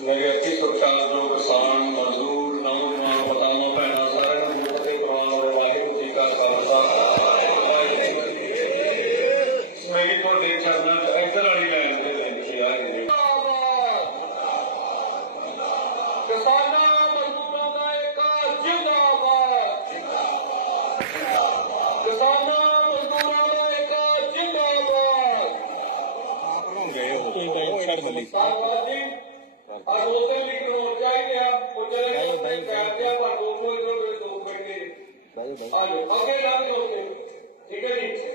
ਮੇਰੇ ਅੱਛੀ ਸੁਰਤਾਲ ਜੋ ਕਿਸਾਨ ਮਜ਼ਦੂਰ ਨੌਜਵਾਨ ਪਤਾਵਾਂ ਭੈਣਾਂ ਸਾਰਿਆਂ ਨੂੰ ਗੁਰੂ ਅਤੇ ਕੁਰਾਨ ਦੇ ਵਾਹਿਗੁਰੂ ਜੀ ਕਾ ਖਾਲਸਾ। ਵਾਹਿਗੁਰੂ ਜੀ ਕੀ ਫਤਿਹ। ਮੇਰੀ ਤੁਹਾਡੇ ਚਰਨਾਂ 'ਚ ਇੱਧਰ ਵਾਲੀ ਲਾਈਨ ਤੇ ਬੇਨਤੀ ਆ ਰਹੀ ਹੈ ਕਿਸਾਨਾਂ ਮਜ਼ਦੂਰਾਂ ਦਾ ਇੱਕ ਜਿੰਦਾਬਾਦ। ਕਿਸਾਨਾਂ ਮਜ਼ਦੂਰਾਂ ਆ ਦੋ ਤਿੰਨ ਲੀਡਰ ਹੋ ਚਾਹੀਦੇ ਆ ਉਹ ਜਿਹੜੇ ਬੈਠਦੇ ਆ ਪਰ ਦੋ ਦੋ ਇਧਰ ਦੇ ਦੋ ਬੈਠੇ ਆ ਲੋ ਅੱਗੇ ਲੱਗ ਲੋ ਠੀਕ ਹੈ ਜੀ?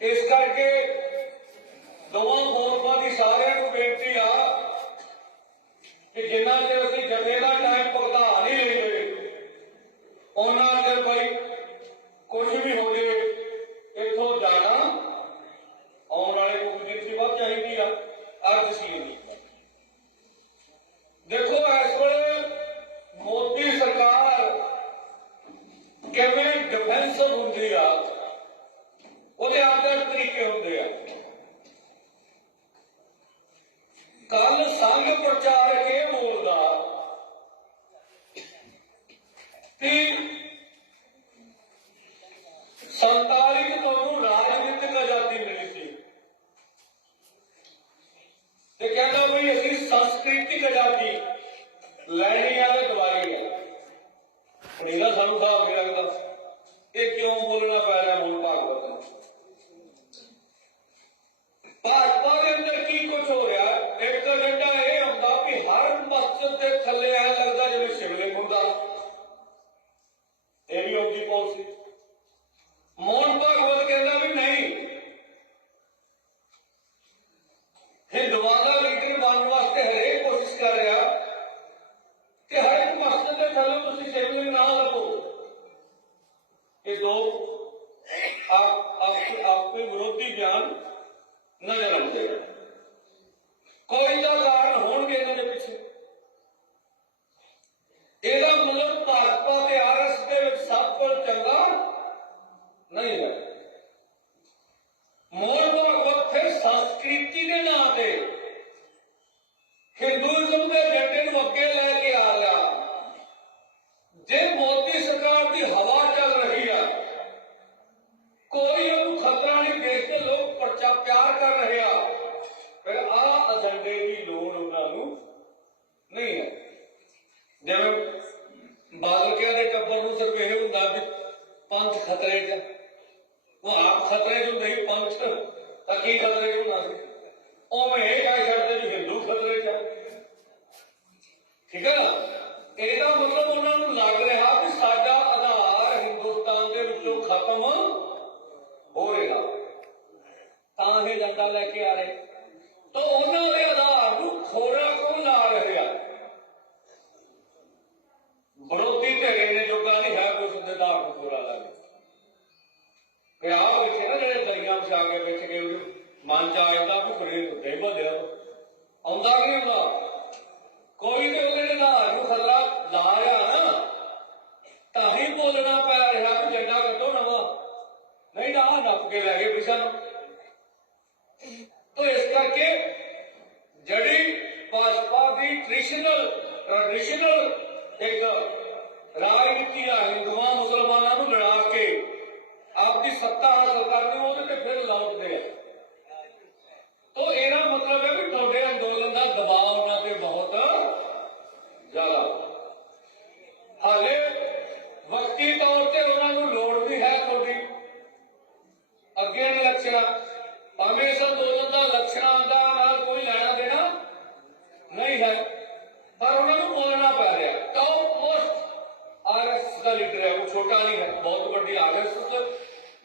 ਇਸ ਕਰਕੇ ਦੋਵਾਂ ਫੋਰਮਾਂ ਦੀ ਸਾਰਿਆਂ ਨੂੰ ਬੇਨਤੀ ਆ ਕਿ ਜਿੰਨਾ ਚਿਰ ਅਸੀਂ ਜੰਮੇ ਦਾ ਟਾਈਮ ਭੁਗਤਾ ਨਹੀਂ ਲੈਂਦੇ ਉਹਨਾਂ ਚਿਰ ਭਾਈ ਕੁਝ ਵੀ ਹੋ ਜਾਵੇ, ਇੱਥੋਂ ਜਾਣਾ ਆਉਣ ਵਾਲੇ ਕੁਝ ਦਿਨ ਸੇਵਾ ਚਾਹੀਦੀ ਆ ਅਰਧ ਸੀ ਦੇਖੋ ਇਸ ਵੇਲੇ ਮੋਦੀ ਸਰਕਾਰ ਕਿਵੇਂ ਡਿਫੈਂਸਿਵ ਹੁੰਦੀ ਆ ਉਹਦੇ ਆਪਣੇ ਤਰੀਕੇ ਹੁੰਦੇ ਆ ਕੱਲ ਸੰਘ ਪ੍ਰਚਾਰਕ ਇਹ ਬੋਲਦਾ ਕਿ 47 ਚ ਤੁਹਾਨੂੰ ਰਾਜਨੀਤਿਕ ਆਜ਼ਾਦੀ ਮਿਲੀ ਸੀ ਤੇ ਕਹਿੰਦਾ ਵੀ ਅਸੀਂ ਸੰਸਕ੍ਰਿਤਿਕ ਆਜ਼ਾਦੀ ਲੈਣੀ ਆ ਤੇ ਦਵਾਈ ਆ ਇਹਦਾ ਸਾਨੂੰ ਸਾਹ ਨਹੀਂ ਲੱਗਦਾ ਇਹ ਕਿਉਂ ਬੋਲਣਾ ਪੈ ਰਿਹਾ ਮਨ ਭਾਗਵਤ ਨੂੰ ਭਾਜਪਾ ਦੇ ਅੰਦਰ ਕੀ ਕੁਝ ਹੋ ਰਿਹਾ ਹੈ? ਇੱਕ ਏਜੰਡਾ ਇਹ ਹੁੰਦਾ ਕਿ ਹਰ ਮਸਜਿਦ ਦੇ ਥੱਲੇ ਐ ਲੱਗਦਾ ਜਿਵੇਂ ਸ਼ਿਵਲਿੰਗ ਹੁੰਦਾ ਇਹ ਵੀ ਉਹਦੀ ਪਾਲਿਸੀ ਮੋਹਨ ਭਾਗਵਤ ਕਹਿੰਦਾ ਵੀ ਨਹੀਂ। ਹਿੰਦੂਆਂ ਦਾ ਲੀਡਰ ਬਣਨ ਵਾਸਤੇ ਹਰੇਕ ਕੋਸ਼ਿਸ਼ ਕਰ ਰਿਹਾ। ਕਿ ਹਰ ਇੱਕ ਮਸਜਿਦ ਦੇ ਥੱਲੇ ਤੁਸੀਂ ਸ਼ਿਵਲਿੰਗ ਨਾ ਲੱਭੋ। ਇਹ ਦੋ ਆਪ ਆਪ ਆਪਕੇ ਵਿਰੋਧੀ ਬਿਆਨ ਨਜ਼ਰ ਆਉਂਦੇ ਆ। ਕੋਈ ਤਾਂ ਕਾਰਨ ਹੋਣਗੇ ਇਹਨਾਂ ਦੇ ਪਿੱਛੇ ਇਹਦਾ ਮਤਲਬ ਭਾਜਪਾ ਤੇ ਆਰਐਸ ਦੇ ਵਿੱਚ ਸਭ ਤੋਂ ਚੰਗਾ ਨਹੀਂ ਹੈ। ਮੋਹਨ ਭਾਗਵਤ ਫਿਰ ਸੰਸਕ੍ਰਿਤੀ ਦੇ ਨਾਂ ਤੇ ਹਿੰਦੂਇਜ਼ਮ ਦੇ ਏਜੰਡੇ ਨੂੰ ਅੱਗੇ ਲੈ ਕੇ ਆ ਲਿਆ ਜੇ ਮੋਦੀ ਸਰਕਾਰ ਦੀ ਹਵਾ ਚੱਲ ਰਹੀ ਆ, ਕੋਈ ਉਹਨੂੰ ਖਤਰਾ ਨਹੀਂ ਦੇਸ਼ ਦੇ ਲੋਕ ਪਰਚਾ ਪਿਆਰ ਕਰ ਰਹੇ ਆ। ਫਿਰ ਆ ਏਜੰਡੇ ਦੀ ਲੋੜ ਉਹਨਾਂ ਨੂੰ ਨਹੀਂ ਹੈ। ਜਿਵੇਂ ਬਾਦਲਕਿਆਂ ਦੇ ਟੱਬਰ ਨੂੰ ਸਿਰਫ ਇਹ ਹੁੰਦਾ ਵੀ ਪੰਥ ਖਤਰੇ 'ਚ ਉਹ ਆਪ ਖਤਰੇ 'ਚ ਨਹੀਂ, ਪੰਥ ਤਾਂ ਕੀ ਖਤਰੇ 'ਚ ਹੁੰਦਾ ਸੀ। ਉਵੇਂ ਇਹ ਕਹਿ ਛੱਡਦੇ ਵੀ ਹਿੰਦੂ ਖਤਰੇ 'ਚ ਠੀਕ ਹੈ ਨਾ? ਇਹਦਾ ਮਤਲਬ ਉਹਨਾਂ ਨੂੰ ਲੱਗ ਰਿਹਾ ਕਿ ਸਾਡਾ ਆਧਾਰ ਹਿੰਦੁਸਤਾਨ ਦੇ ਵਿੱਚੋਂ ਖਤਮ ਹੋ ਰਿਹਾ। ਤਾਂ ਇਹ ਜੰਦਾ ਲੈ ਕੇ ਆ ਰਹੇ ਤਾਂ ਉਹਨਾਂ ਦੇ ਆਧਾਰ ਨੂੰ ਖੋਰਾ ਕੌਣ ਲਾ ਰਿਹਾ ਵਿਰੋਧੀ ਧਿਰੇ ਨੇ ਜੋ ਨਹੀਂ ਹੈ ਕੋਈ ਸਿੱਧੇ ਆਧਾਰ ਨੂੰ ਖੋਰਾ ਲਾ ਰਿਹਾ ਕਿ ਆਹ ਇੱਥੇ ਨਾ ਜਿਹੜੇ ਦਰਿਆ ਵਿਛਾ ਕੇ ਵਿੱਚ ਕੇ ਉਹਨੂੰ ਮਨ ਚ ਆ ਜਾਂਦਾ ਵੀ ਖੜੇ ਉੱਤੇ ਭੱਜਿਆ ਆਉਂਦਾ ਕਿ ਨਹੀਂ ਆਉਂਦਾ। ਕੋਈ ਤੇ ਜਿਹੜੇ ਆਧਾਰ ਨੂੰ ਖਤਰਾ ਲਾ ਰਿਹਾ ਨਾ, ਤਾਂ ਹੀ ਬੋਲਣਾ ਪੈ ਰਿਹਾ ਕਿ ਜੰਡਾ ਕੱਢੋ ਨਵਾਂ। ਨਹੀਂ ਨਾ ਆਹ ਨੱਪ ਕੇ ਲੈ ਗਏ ਪਿਛਨ ਤੋ ਇਸ ਕਰਕੇ ਜਿਹੜੀ ਭਾਜਪਾ ਦੀ ਟ੍ਰੈਡੀਸ਼ਨਲ ਟ੍ਰੈਡੀਸ਼ਨਲ ਇੱਕ ਰਾਜਨੀਤੀ ਆ ਹਿੰਦੂਆਂ, ਮੁਸਲਮਾਨਾਂ ਨੂੰ ਲੜਾ ਕੇ ਆਪਦੀ ਸੱਤਾ ਹਾਸਲ ਕਰਨੀ ਉਹਦੇ ਤੇ ਫਿਰ ਲਾਉਂਦੇ ਆ ਤੋ ਇਹਦਾ ਮਤਲਬ ਹੈ ਕਿ ਤੁਹਾਡੇ ਅੰਦੋਲਨ ਦਾ ਦਬਾਅ ਉਹਨਾਂ ਤੇ ਬਹੁਤ ਜ਼ਿਆਦਾ। ਹਾਲੇ ਵਕਤੀ ਤੌਰ ਤੇ ਉਹਨਾਂ ਨੂੰ ਲੋੜ ਵੀ ਹੈ ਤੁਹਾਡੀ। ਅੱਗੇ ਇਲੈਕਸ਼ਨਾਂ ਭਾਵੇਂ ਇਸ ਅੰਦੋਲਨ ਦਾ ਲੱਛਣਾਂ ਦਾ ਨਾਲ ਕੋਈ ਲੈਣਾ ਦੇਣਾ ਨਹੀਂ ਹੈ, ਪਰ ਉਹਨਾਂ ਨੂੰ ਬੋਲਣਾ ਪੈ ਰਿਹਾ। ਟੌਪ ਮੋਸਟ ਆਰਐਸ ਦਾ ਲੀਡਰ ਹੈ, ਉਹ ਛੋਟਾ ਨਹੀਂ ਹੈ, ਬਹੁਤ ਵੱਡੀ ਆਰਐਸ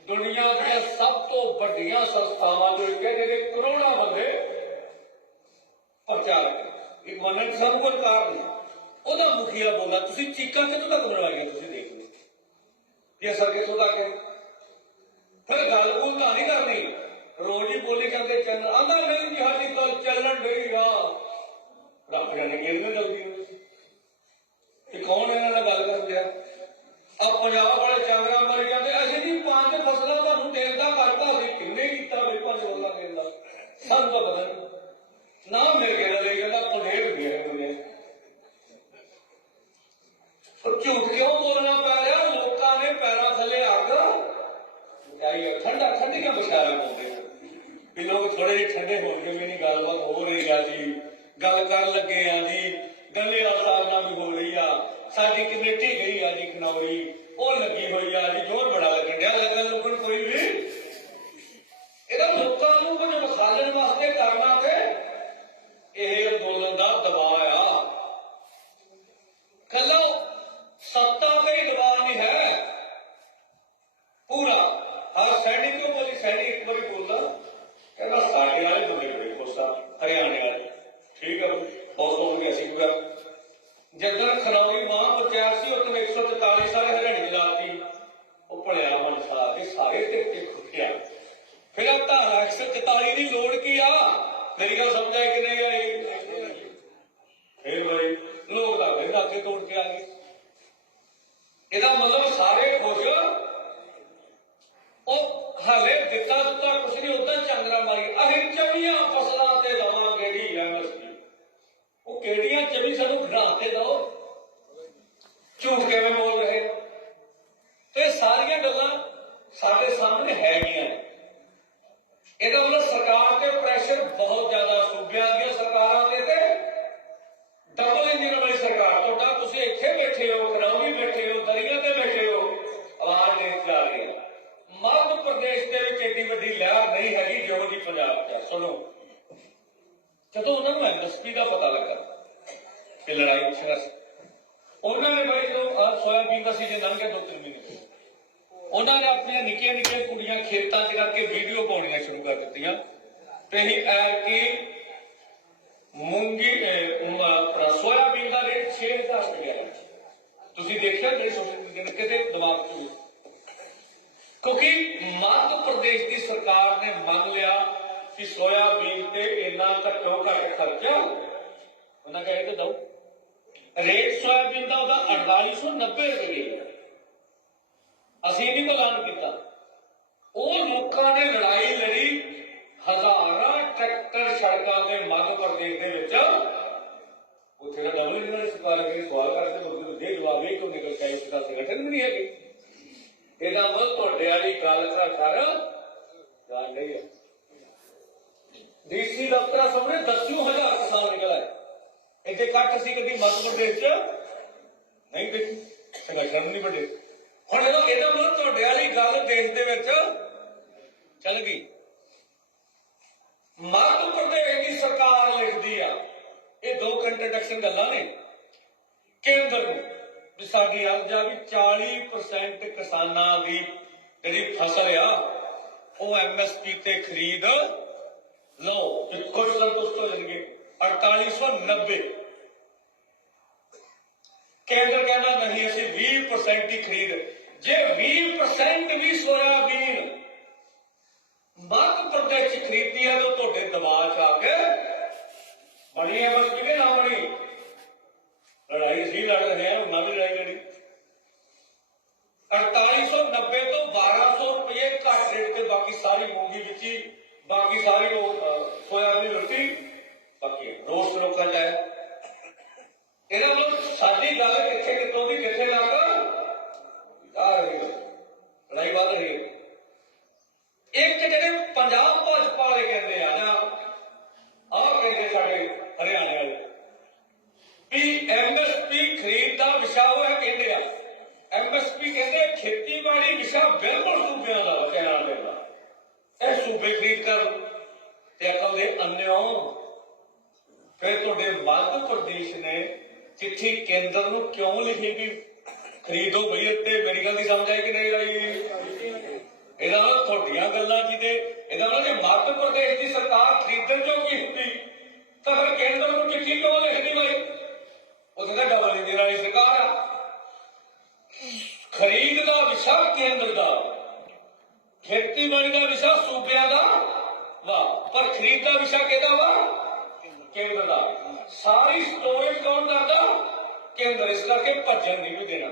ਦੁਨੀਆ ਦੀਆਂ ਸਭ ਤੋਂ ਵੱਡੀਆਂ ਸੰਸਥਾਵਾਂ ਚੋਂ ਇੱਕ ਹੈ, ਜਿਹਦੇ ਕਰੋੜਾਂ ਬੰਦੇ ਪ੍ਰਚਾਰਕ ਇੱਕ ਮੰਨਣ ਸਭ ਕੋਲ ਕਾਰਨ ਉਹਦਾ ਮੁਖੀਆ ਬੋਲਾ ਤੁਸੀਂ ਚੀਕਾਂ ਕਿੱਥੋਂ ਤੱਕ ਮਰਵਾਈਆਂ ਤੁਸੀਂ ਦੇਖ ਲਓ। ਇਹ ਅਸਰ ਕਿੱਥੋਂ ਤੱਕ ਹੈ? ਫਿਰ ਗੱਲ ਕੋਲ ਤਾਂ ਨਹੀਂ ਕਰਨੀ। ਰੋਜ਼ ਹੀ ਬੋਲੀ ਜਾਂਦੇ ਚੰਨ, ਆਂਦਾ ਨਹੀਂ ਸਾਡੀ ਗੱਲ ਚੱਲਣ ਡਈ ਆ। ਰੱਬ ਜਾਣੇ ਕਿ ਇਹਨੂੰ ਜਲਦੀ ਇਹ ਕੌਣ ਇਹਨਾਂ ਨਾਲ ਗੱਲ ਕਰਨ ਡਿਆ? ਆ ਪੰਜਾਬ ਵਾਲੇ ਚਾਂਗਰਾ ਮਾਰੀ ਜਾਂਦੇ ਅਸੀਂ ਜੀ ਪੰਜ ਫਸਲਾਂ ਤੁਹਾਨੂੰ ਦੇਣ ਦਾ ਕਰਤਾ ਅਸੀਂ ਕਿੰਨੇ ਕੀਤਾ ਵੀ ਪੰਜ ਫਸਲਾਂ ਦੇਣ ਦਾ ਸਾਨੂੰ ਤਾਂ ਪਤਾ ਨਹੀਂ ਨਾ ਮੇਰੇ ਕੋਲ ਲੈ ਜਾਂਦਾ ਪੁੰਡੇ ਹੁੰਦੇ ਆ ਉਹਨੇ ਉਹ ਝੂਠ ਕਿਉਂ ਬੋਲਣਾ ਪੈ ਰਿਹਾ ਲੋਕਾਂ ਨੇ ਪੈਰਾਂ ਥੱਲੇ ਅੱਗ ਆਈ ਠੰਡਾ ਠੰਡੀਆਂ ਬਸ਼ਾਰਾ ਬੋਲਦੇ ਵੀ ਲੋਕ ਥੋੜੇ ਹੋ ਕੇ ਵੀ ਗੱਲਬਾਤ ਹੋ ਰਹੀ ਆ ਜੀ। ਗੱਲ ਕਰਨ ਲੱਗੇ ਆ ਜੀ। ਗੱਲੇ ਆਸਾਰ ਨਾਲ ਵੀ ਹੋ ਰਹੀ ਆ। ਸਾਡੀ ਕਮੇਟੀ ਗਈ ਆ ਜੀ ਖਨੌਰੀ। ਉਹ ਲੱਗੀ ਹੋਈ ਆ ਜੀ, ਜੋਰ ਬੜਾ ਲੱਗਣ ਡਿਆ। ਲੱਗਣ ਲੱਗਣ ਕੋਈ ਵੀ ਇਹਦਾ ਲੋਕਾਂ ਨੂੰ ਕੁਝ ਵਿਖਾਲਣ ਵਾਸਤੇ ਕਰਨਾ ਤੇ ਇਹ ਅੰਦੋਲਨ ਦਾ ਦਬਾਅ ਆ ਕੱਲਾ ਸੱਤਾ ਤੇ ਹੀ ਦਬਾਅ ਨਹੀਂ ਹੈ ਪੂਰਾ ਹਰ ਸੈਨਿਕ ਨੂੰ ਬੋਲੀ ਸੈਨਿਕ ਇੱਕ ਵਾਰੀ ਬੋਲਦਾ ਕਹਿੰਦਾ ਸਾਡੇ ਵਾਲੇ ਬੰਦੇ ਬੜੇ ਖੁਸ਼ ਆ ਹਰਿਆਣੇ ਵਾਲੇ ਠੀਕ ਆ ਬਹੁਤ ਹੋ ਗਿਆ ਸੀ ਕਿਹਾ ਜਦੋਂ ਖਰੌਰੀ ਮਾਂ ਪੰਚਾਇਤ ਸੀ ਉਦੋਂ 144 ਸਾਰੇ ਹਰਿਆਣੇ ਜਲਾਤੀ ਉਹ ਭਲਿਆ ਮਨ ਸਾਰੇ ਤੇ ਤੇ ਖੁੱਟਿਆ। ਫਿਰ ਆ ਧਾਰਾ 144 ਦੀ ਲੋੜ ਕੀ ਆ? ਮੇਰੀ ਗੱਲ ਸਮਝ ਆਈ ਕਿ ਨਹੀਂ ਆਈ ਫਿਰ ਬਈ, ਲੋਕ ਦਾ ਫਿਰ ਅੱਗੇ ਤੋੜ ਕੇ ਆ ਗਏ। ਇਹਦਾ ਮਤਲਬ ਸਾਰੇ ਖੁਸ਼? ਉਹ ਹਲੇ ਦਿੱਤਾ ਦਿੱਤਾ ਕੁਛ ਨਹੀਂ, ਉਦਾਂ ਚੰਦਰਾ ਮਾਰੀ। ਅਸੀਂ ਚਵੀਆਂ ਫਸਲਾਂ ਤੇ ਦਵਾਂਗੇ ਜੀ ਐਮਐਸਪੀ ਉਹ ਕਿਹੜੀਆਂ ਚਵੀ ਸਾਨੂੰ ਘਰਾਂ ਤੇ ਦੋ? ਝੂਠ ਕਿਵੇਂ ਬੋਲ ਰਹੇ ਹੋ? ਤੇ ਸਾਰੀਆਂ ਗੱਲਾਂ ਸਾਡੇ ਸਾਹਮਣੇ ਹੈਗੀਆਂ ਇਹਦਾ ਮਤਲਬ ਸਰਕਾਰ ਤੇ ਪ੍ਰੈਸ਼ਰ ਬਹੁਤ ਜ਼ਿਆਦਾ ਸੂਬਿਆਂ ਦੀਆਂ ਸਰਕਾਰਾਂ ਤੇ ਤੇ ਡਬਲ ਇੰਜਨ ਵਾਲੀ ਸਰਕਾਰ। ਤੁਹਾਡਾ ਤੁਸੀਂ ਇੱਥੇ ਬੈਠੇ ਹੋ, ਖਰਾਬੀ ਬੈਠੇ ਹੋ, ਦਰਿਆ ਤੇ ਬੈਠੇ ਹੋ, ਆਵਾਜ਼ ਦੇ ਜਾ ਰਹੀ। ਹੈ ਮੱਧ ਪ੍ਰਦੇਸ਼ ਦੇ ਵਿੱਚ ਏਡੀ ਵੱਡੀ ਲਹਿਰ ਨਹੀਂ ਹੈਗੀ ਜੋ ਦੀ ਪੰਜਾਬ 'ਚ ਸੁਣੋ। ਜਦੋਂ ਉਹਨਾਂ ਨੂੰ ਐਮਐਸਪੀ ਦਾ ਪਤਾ ਲੱਗਾ ਕਿ ਲੜਾਈ ਸੰਘਰਸ਼ ਉਹਨਾਂ ਨੇ ਬਾਈ ਜਦੋਂ ਆਹ ਸੋਇਆਬੀਨ ਦਾ ਸੀਜ਼ਨ ਲੰਘ ਗਿਆ ਦੋ ਤਿੰਨ ਮਹੀਨੇ। ਉਹਨਾਂ ਨੇ ਆਪਣੀਆਂ ਨਿੱਕੀਆਂ ਨਿੱਕੀਆਂ ਕੁੜੀਆਂ ਖੇਤਾਂ 'ਚ ਕਰਕੇ ਵੀਡੀਓ ਪਾਉਣੀਆਂ ਸ਼ੁਰੂ ਕਰ ਦਿੱਤੀਆਂ। ਤੇ ਇਹ ਐ ਕਿ ਮੂੰਗੀ ਸੋਇਆਬੀਨ ਦਾ ਰੇਟ 6000 ਰੁਪਏ ਹੈ। ਤੁਸੀਂ ਦੇਖਿਆ ਮੇਰੇ ਸੋਸ਼ਲ ਕਿਤੇ ਦਿਮਾਗ 'ਚ ਕਿਉਂਕਿ ਮੱਧ ਪ੍ਰਦੇਸ਼ ਦੀ ਸਰਕਾਰ ਨੇ ਮੰਨ ਲਿਆ ਕਿ ਸੋਇਆਬੀਨ ਤੇ ਇੰਨਾ ਘੱਟੋ ਘੱਟ ਖਰਚਾ ਉਹਨਾਂ ਕਹੇ ਤੇ ਦਓ। ਰੇਟ ਸੋਇਆਬੀਨ ਦਾ ਉਹਦਾ 4890 ਰੁਪਏ ਹੈ। ਅਸੀਂ ਨਹੀਂ ਐਲਾਨ ਕੀਤਾ। ਉਹ ਲੋਕਾਂ ਨੇ ਲੜਾਈ ਲੜੀ, ਹਜ਼ਾਰਾਂ ਟਰੈਕਟਰ ਸੜਕਾਂ ਤੇ ਮੱਧ ਪ੍ਰਦੇਸ਼ ਦੇ ਵਿੱਚ। ਉੱਥੇ ਦਾ ਡਬਲ ਇੰਜਨ ਸਰਕਾਰ ਕੇ ਸਵਾਲ ਕਰਦੇ ਲੋਕ ਦੇ ਜਵਾਬ ਇਹ ਨਿਕਲ ਕੇ ਉਸ ਦਾ ਸੰਗਠਨ ਵੀ ਨਹੀਂ ਹੈਗੇ। ਇਹਦਾ ਮਤਲਬ ਤੁਹਾਡੇ ਵਾਲੀ ਗੱਲ ਦਾ ਕਰ ਗੱਲ ਨਹੀਂ ਹੈ ਡੀਸੀ ਦਫ਼ਤਰਾਂ ਸਾਹਮਣੇ ਦਸਿਓ ਕਿਸਾਨ ਨਿਕਲ ਆਏ। ਇੱਥੇ ਕੱਟ ਅਸੀਂ ਕਦੀ ਮੱਧ ਪ੍ਰਦੇਸ਼ ਚ? ਨਹੀਂ ਦੇਖੀ। ਸੰਗਠਨ ਨਹੀਂ ਵੱਡੇ। ਹੁਣ ਜਦੋਂ ਇਹਦਾ ਮਤਲਬ ਤੁਹਾਡੇ ਵਾਲੀ ਗੱਲ ਦੇਸ਼ ਦੇ ਵਿੱਚ ਚੱਲ ਗਈ। ਮੱਧ ਪ੍ਰਦੇਸ਼ ਦੀ ਸਰਕਾਰ ਲਿਖਦੀ ਆ, ਇਹ ਦੋ ਕੰਟਰਡਕਸ਼ਨ ਗੱਲਾਂ ਨੇ। ਕੇਂਦਰ ਨੂੰ ਵੀ ਸਾਡੀ ਅਰਜ਼ਾ ਵੀ 40% ਕਿਸਾਨਾਂ ਦੀ ਜਿਹੜੀ ਫਸਲ ਆ, ਉਹ ਐਮਐਸਪੀ ਤੇ ਖਰੀਦ ਲਓ। ਤੇ ਕੁਝ ਸੰਤੁਸ਼ਟ ਹੋ ਜਾਣਗੇ 4890 ਕੇਂਦਰ ਕਹਿੰਦਾ ਨਹੀਂ, ਅਸੀਂ 20% ਦੀ ਖਰੀਦ ਜੇ 20% ਵੀ ਸੋਇਆਬੀਨ ਮੱਧ ਪ੍ਰਦੇਸ਼ ਚ ਖਰੀਦਦੀ ਹੈ ਤਾਂ ਤੁਹਾਡੇ ਦਬਾਅ ਚ ਆ ਕੇ ਬਣੀ ਹੈ ਬਸ ਕਿਵੇਂ ਨਾ ਬਣੀ? ਲੜਾਈ ਸੀ, ਲੜ ਰਹੇ ਆ, ਉਹਨਾਂ ਲੜਾਈ ਲੜੀ। 4890 ਤੋਂ 1200 ਰੁਪਏ ਘੱਟ ਰੇਟ ਤੇ ਬਾਕੀ ਸਾਰੀ ਮੂੰਗੀ ਵਿੱਚ ਹੀ, ਬਾਕੀ ਸਾਰੀ ਉਹ ਸੋਇਆਬੀਨ ਰੋਟੀ ਬਾਕੀ ਰੋਸ ਲੋਕਾਂ ਚ ਇਹਨਾਂ ਇਹਦਾ ਸਾਡੀ ਗੱਲ ਕਿੱਥੇ ਕਿਤੋਂ ਵੀ ਕਿੱਥੇ ਲੱਗ ਆ ਰਹੀ ਹੈ ਲੜਾਈ ਵੱਧ ਰਹੀ ਹੈ ਇੱਕ ਜਿਹੜੇ ਪੰਜਾਬ ਭਾਜਪਾ ਵਾਲੇ ਕਹਿੰਦੇ ਆ ਨਾ ਆਹ ਕਹਿੰਦੇ ਸਾਡੇ ਹਰਿਆਣੇ ਵਾਲੇ ਵੀ ਐਮਐਸਪੀ ਖਰੀਦ ਦਾ ਵਿਸ਼ਾ ਉਹ ਹੈ ਕਹਿੰਦੇ ਆ ਐਮਐਸਪੀ ਕਹਿੰਦੇ ਖੇਤੀਬਾੜੀ ਵਿਸ਼ਾ ਬਿਲਕੁਲ ਸੂਬਿਆਂ ਦਾ ਕਹਿਣਾ ਪੈਂਦਾ ਇਹ ਸੂਬੇ ਖਰੀਦ ਕਰ ਤੇ ਅਕਲ ਦੇ ਅੰਨਿਓ ਫਿਰ ਤੁਹਾਡੇ ਮੱਧ ਪ੍ਰਦੇਸ਼ ਨੇ ਚਿੱਠੀ ਕੇਂਦਰ ਨੂੰ ਕਿਉਂ ਲਿਖੀ ਵੀ ਖਰੀਦੋ ਬਈ ਤੇ ਮੇਰੀ ਗੱਲ ਦੀ ਸਮਝ ਆਈ ਕਿ ਨਹੀਂ ਆਈ ਇਹਦਾ ਮਤਲਬ ਤੁਹਾਡੀਆਂ ਗੱਲਾਂ ਜੀ ਤੇ ਇਹਦਾ ਮਤਲਬ ਜੇ ਮੱਧ ਪ੍ਰਦੇਸ਼ ਦੀ ਸਰਕਾਰ ਖਰੀਦਣ ਚੋਗੀ ਹੁੰਦੀ ਤਾਂ ਫਿਰ ਕੇਂਦਰ ਨੂੰ ਚਿੱਠੀ ਕਿਉਂ ਲਿਖਦੀ ਬਈ ਉੱਥੇ ਤਾਂ ਡਬਲ ਇੰਜਨ ਵਾਲੀ ਸਰਕਾਰ ਆ ਖਰੀਦ ਦਾ ਵਿਸ਼ਾ ਕੇਂਦਰ ਦਾ ਖੇਤੀਬਾੜੀ ਦਾ ਵਿਸ਼ਾ ਸੂਬਿਆਂ ਦਾ ਵਾਹ ਪਰ ਖਰੀਦ ਦਾ ਵਿਸ਼ਾ ਕਿਹਦਾ ਵਾ? ਕੇਂਦਰ ਦਾ। ਸਾਰੀ ਸਟੋਰੇਜ ਕੌਣ ਕਰਦਾ। ਕੇਂਦਰ, ਇਸ ਕਰਕੇ ਭੱਜਣ ਨਹੀਂ ਵੀ ਦੇਣਾ।